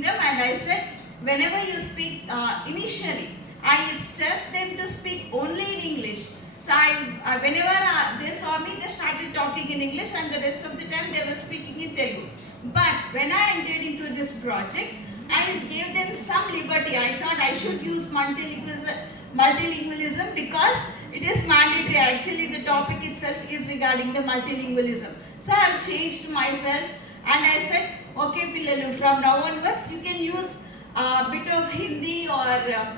teaching them, and I said, whenever you speak initially, I stress them to speak only in English. So whenever they saw me, they started talking in English, and the rest of the time they were speaking in Telugu. But when I entered into this project, I gave them some liberty. I thought I should use multilingualism because it is mandatory. Actually, the topic itself is regarding the multilingualism. So I have changed myself, and I said, okay, Pillalu, from now onwards, you can use a bit of Hindi or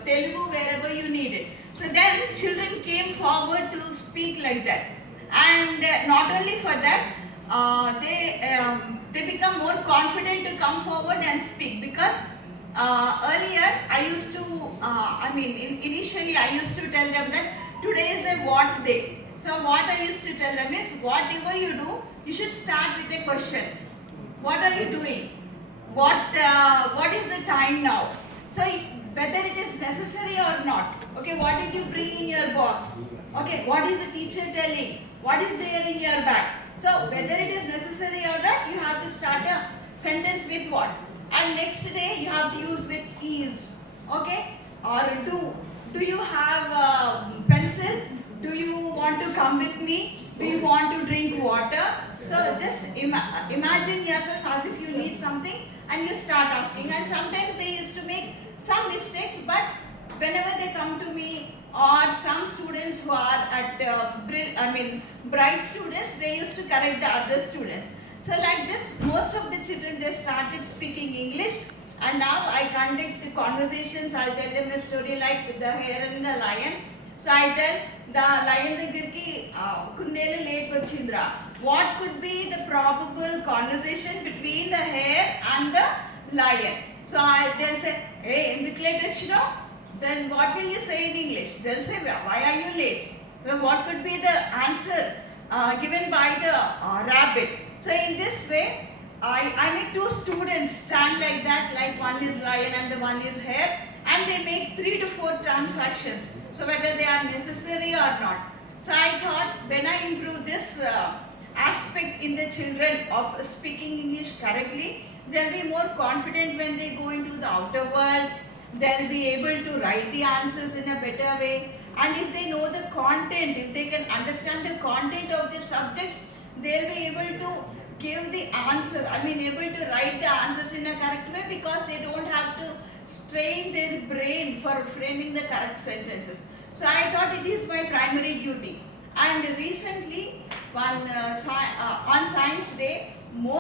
Telugu wherever you need it. So then children came forward to speak like that. And not only for that, they become more confident to come forward and speak, because earlier I used to, initially I used to tell them that today is a what day. So what I used to tell them is, whatever you do, you should start with a question. What are you doing? What is the time now? So whether it is necessary or not. Okay, what did you bring in your box? Okay, what is the teacher telling? What is there in your bag? So whether it is necessary or not, you have to start a sentence with what? And next day you have to use with is. Okay? Or do. Do you have a pencil? Do you want to come with me? Do you want to drink water? So just imagine yourself as if you need something, and you start asking. And sometimes they used to make some mistakes, but whenever they come to me, or some students who are at bright students, they used to correct the other students. So like this, most of the children, they started speaking English, and now I conduct conversations. I'll tell them a story like the hare and the lion. So I tell the lion దగ్గరికి కుందేలు late వచ్చిందిరా. What could be the probable conversation between the hare and the lion? So they'll say, hey, ఎందుకు late వచ్చినావు? Then what will you say in English? They'll say, why are you late? Then what could be the answer given by the rabbit? So in this way, I make two students stand like that, like one is lion and the one is hare, and they make 3 to 4 transactions. So whether they are necessary or not. So I thought, when I improve this aspect in the children of speaking English correctly, they'll be more confident when they go into the outer world. They'll be able to write the answers in a better way. And if they know the content, if they can understand the content of the subjects, they'll be able to give the answer. Able to write the answers in a correct way, because they don't have to strain their brain for framing the correct sentences. So I thought it is my primary duty. And recently, on Science Day,